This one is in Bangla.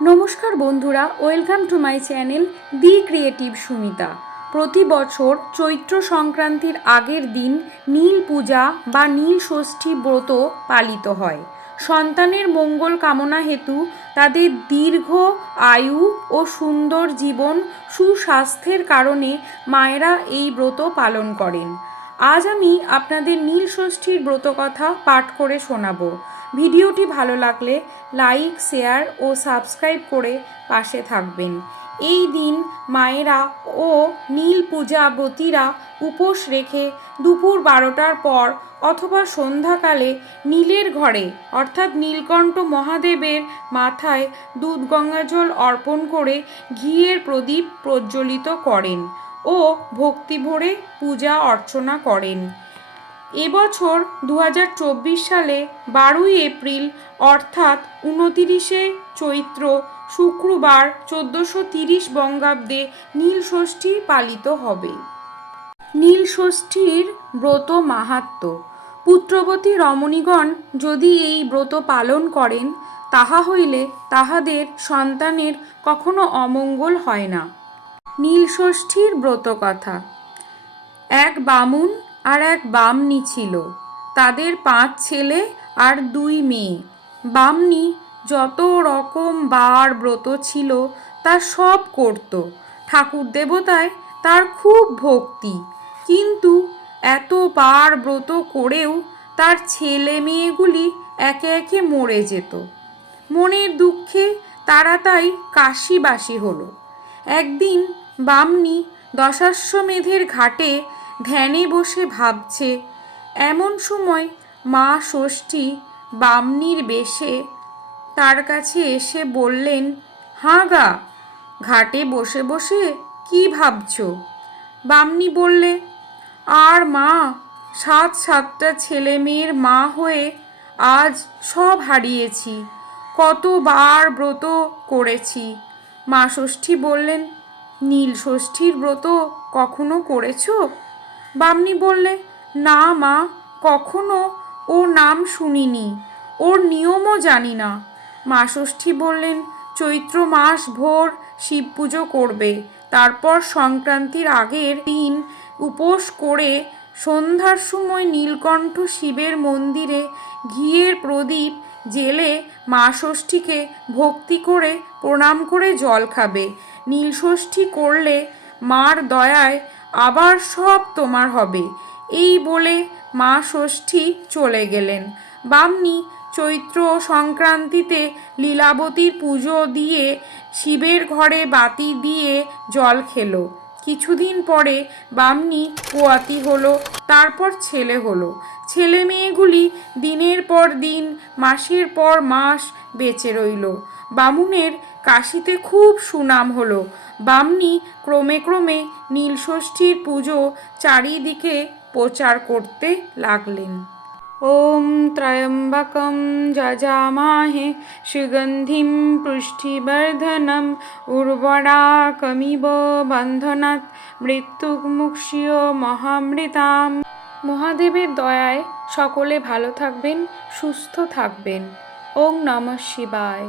নমস্কার বন্ধুরা, welcome to my channel the creative Sumita. প্রতি বছর চৈত্র সংক্রান্তির আগের দিন নীল পূজা বা নীল ষষ্ঠী ব্রত পালিত হয়। সন্তানের মঙ্গল কামনা হেতু তাদের দীর্ঘ আয়ু ও সুন্দর জীবন সুস্বাস্থ্যের কারণে মায়েরা এই ব্রত পালন করেন। আজ আমি আপনাদের নীল ষষ্ঠীর ব্রতকথা পাঠ করে শোনাবো। ভিডিওটি ভালো লাগলে লাইক, শেয়ার ও সাবস্ক্রাইব করে পাশে থাকবেন। এই দিন মায়েরা ও নীল পূজাবতীরা উপোস রেখে দুপুর বারোটার পর অথবা সন্ধ্যাকালে নীলের ঘরে, অর্থাৎ নীলকণ্ঠ মহাদেবের মাথায় দুধ গঙ্গাজল অর্পণ করে ঘিয়ের প্রদীপ প্রজ্বলিত করেন ও ভক্তি ভরে পূজা অর্চনা করেন। এবছর দু হাজার চব্বিশ সালে বারোই এপ্রিল, অর্থাৎ উনতিরিশে চৈত্র শুক্রবার চোদ্দোশো তিরিশ বঙ্গাব্দে নীলষষ্ঠী পালিত হবে। নীলষষ্ঠীর ব্রত মাহাত্ম। পুত্রবতী রমণীগণ যদি এই ব্রত পালন করেন, তাহা হইলে তাহাদের সন্তানের কখনো অমঙ্গল হয় না। নীলষষ্ঠীর ব্রত কথা। এক বামুন আর এক বামনি ছিল। তাদের পাঁচ ছেলে আর দুই মেয়ে। বামনি যত রকম বার ব্রত ছিল, তা সব করত। ঠাকুর দেবতায় তার খুব ভক্তি। কিন্তু এত বার ব্রত করেও তার ছেলে মেয়েগুলি একে একে মরে যেত। মনের দুঃখে তারা তাই কাশিবাসী হলো। একদিন বামনি দশাশ্বমেধের ঘাটে ধ্যানে বসে ভাবছে, এমন সময় মা ষষ্ঠী বামনির বেশে তার কাছে এসে বললেন, হাঁ গা, ঘাটে বসে বসে কি ভাবছ? বামনি বললে, আর মা, সাত সাতটা ছেলে মেয়ের মা হয়ে আজ সব হারিয়েছি, কতবার ব্রত করেছি। মা ষষ্ঠী বললেন, নীল ষষ্ঠীর ব্রত কখনো করেছ? বামনি বললে, না মা, কখনো ওর নাম শুনিনি, ওর নিয়মও জানি না। মা ষষ্ঠী বললেন, চৈত্র মাস ভোর শিব পুজো করবে, তারপর সংক্রান্তির আগের দিন উপোস করে সন্ধ্যার সময় নীলকণ্ঠ শিবের মন্দিরে ঘিয়ের প্রদীপ জেলে মা ষষ্ঠীকে ভক্তি করে প্রণাম করে জল খাবে। নীলষষ্ঠী করলে মার দয়ায় আবার সব তোমার হবে। এই বলে মা ষষ্ঠী চলে গেলেন। বামনি চৈত্র সংক্রান্তিতে লীলাবতীর পুজো দিয়ে শিবের ঘরে বাতি দিয়ে জল খেলো। কিছুদিন পরে বামনি পোয়াতি হলো, তারপর ছেলে হলো। ছেলে মেয়েগুলি দিনের পর দিন, মাসের পর মাস বেঁচে রইল। বামুনের কাশিতে খুব সুনাম হলো। বামনি ক্রমে ক্রমে নীলষষ্ঠীর পুজো চারিদিকে প্রচার করতে লাগলেন। ওম ত্রয়ম্বকম যজামাহে সুগন্ধিম পুষ্টিবর্ধনম উর্বরাকমিব বন্ধনাৎ মৃত্যুমুক্ষীয় মহামৃতাম। মহাদেবের দয়ায় সকলে ভালো থাকবেন, সুস্থ থাকবেন। ওং নম শিবায়।